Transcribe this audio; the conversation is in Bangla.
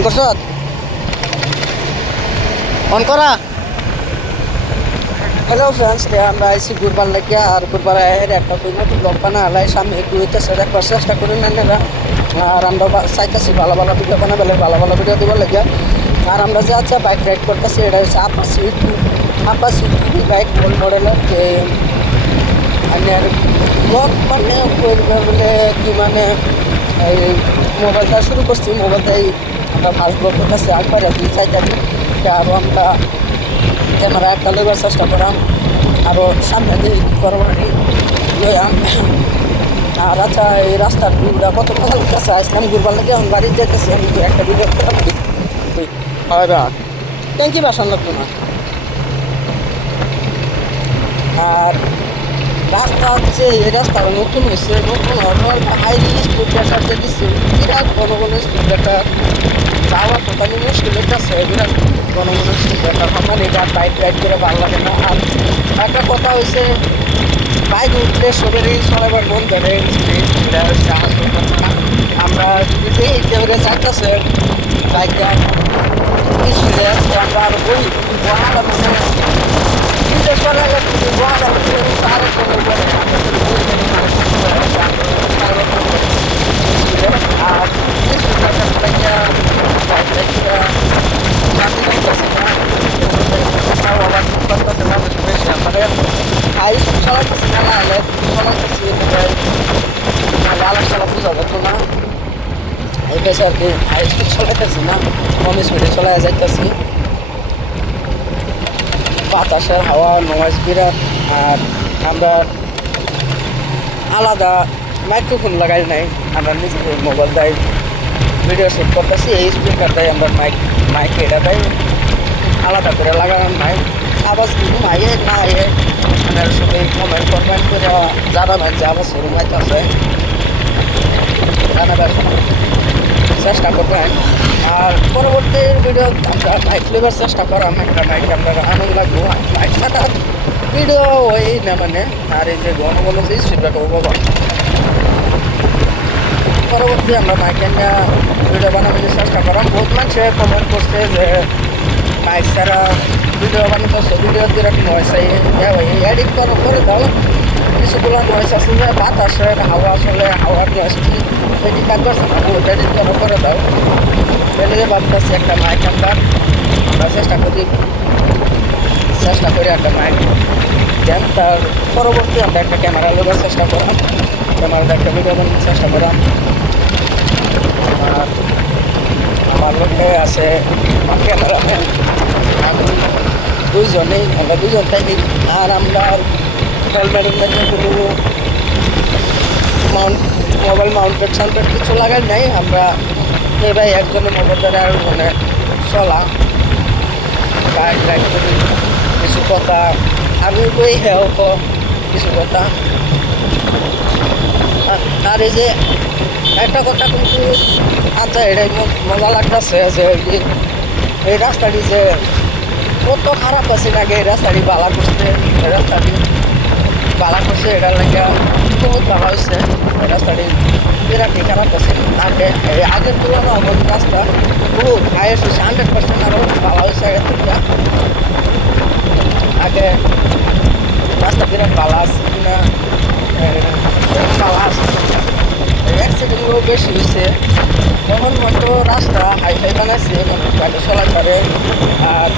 অন করছ অন করা। হ্যালো ফ্রেন্ডস, আমরা আইসি ঘুরবার লাগে আর ঘুরবার এর একটা নতুন ব্লগ বানা হলাই সামনে ঘুরতেছে একবার চেষ্টা করি না আর আমরা চাইতেছি ভালো ভালো ভিডিও বানাবে ভালো ভালো ভিডিও দেবার লাগে। আর আমরা যে আছে বাইক রাইড করতেছি, এটা হচ্ছে আপাসি বাইক ওল্ড মডেলের যে ব্লগ মানে করবে বলে কি মানে এই মোবাইলটা শুরু করছি, মোবাইলটাই আমরা ফার্স্ট ব্লগ করতেছি একবার চাইতাছি আরও আমরা ক্যামেরা একটা লেবার চেষ্টা করাম আরও সামনে দিয়ে করবো আর আচ্ছা এই রাস্তার ভিউটা কত ভালো কাছে আসলাম ঘুরবার লাগে এখন বাড়ির যেতেছি আমি একটা ভিডিও করলাম ট্যাঙ্কি বাসান লাগতো না। আর রাস্তা হচ্ছে এই রাস্তাটা নতুন হয়েছে, নতুন হওয়ার হাইলি স্পিড ব্রেকার যে দিচ্ছে বিরাট ঘন ঘন স্পিড ব্রেকার যাওয়া টোটালি মুশকিল আছে, বিরাট ঘন ঘন স্পিড ব্রেকার আমার এটা বাইক রাইড করে ভালো লাগে না। আর একটা কথা হয়েছে বাইক উঠলে শরীরই চলাবার মন ধরে স্পিড আমরা যদি একেবারে চাইতেছে বাইকটা স্পিডে আমরা আরো বই বহাটা মানে নিজে চলে গেছে বহাটা আরো আর হাইস চালাইতেছি না নাহলে চালাইতেছি নাহলে আলাপ চালা বোঝা যেত না। এই কাছে আর কি হাইস চালাইতেছি না, কম স্পিডে চলাই যাইতেছি। বাতাসের হাওয়া নয়েজ বিরাট। আর আমরা আলাদা মাইক্রোফোন লাগাই নাই, আমরা নিজেদের মোবাইল দেয় ভিডিও শ্যুট করতেছি। এই স্পিকার দেয় আমরা মাইক এটা দেয় আলাদা করে লাগানোর নাই। আওয়াজ কিন্তু আইয়ে না আইয়ে আপনারা সবাই কমেন্ট করবেন করে জানাবেন যে আওয়াজ শুরু আছে জানাবেন, চেষ্টা করবেন। আর পরবর্তী ভিডিও আমরা বাইক নেবার চেষ্টা করাম, একটা বাইক আমরা আনন্দ লাগবো বাইক ছাড়া ভিডিও ওই না মানে। আর এই যে ঘন ঘন যে স্পিডটা বাবা পরবর্তী আমরা বাইকে নিয়ে ভিডিও বানানোর চেষ্টা করাম। বহুত মানুষে কমেন্ট করছে যে বাইক ছাড়া ভিডিও বানাতেছে, ভিডিও বিরাট নয়েস এডিট করে দাও। কিছুগুলো নয়েস আছে যে বাতাসের হাওয়া চলে, হাওয়ার নয়েস এডিট কাজ করছে না, এডিট করে দাও। এদিকে ভাবতেছি একটা মাইক আমরা চেষ্টা করি একটা মাইক দেন। তার পরবর্তী আমরা একটা ক্যামেরা নেবার চেষ্টা করাম, ক্যামেরাতে একটা ভিডিও বানানোর চেষ্টা করাম। আর আমার লোকে আছে ক্যামেরাম্যান, আমি দুইজনেই, আমরা দুজন থাকি। আর আমরা হেলমেটের মধ্যে কোনো মোবাইল মাউন্টেড সাউন্টেড কিছু লাগাই নাই, আমরা এবার একজনের মোবাইল ধরে আর মানে চলা বাইক রাইড করি। কিছু কথা আমি কই হেও কিছু কথা। আর এই যে একটা কথা কিন্তু আচ্ছা এটাই মজা লাগতেছে যে এই রাস্তাটি যে কত খারাপ আছে নাকি এই রাস্তাটি বালা করছে, এই রাস্তাটি বালা করছে এটার লাগে বহুত ভালো হয়েছে। এই রাস্তাটি বিরাটই খারাপ আছে, আগের তুলনা আমার রাস্তা বহুত হাইয়েস্ট হয়েছে, 100% আরও ভালো হয়েছে আগের থেকে। আগে রাস্তা বিরাট ভালো আছে কিনা ভালো আছে, অ্যাক্সিডেন্টগুলো বেশি হয়েছে। তখন হয়তো রাস্তা হাই ফাই বানাইছে, গাড়ি চলার পারে। আর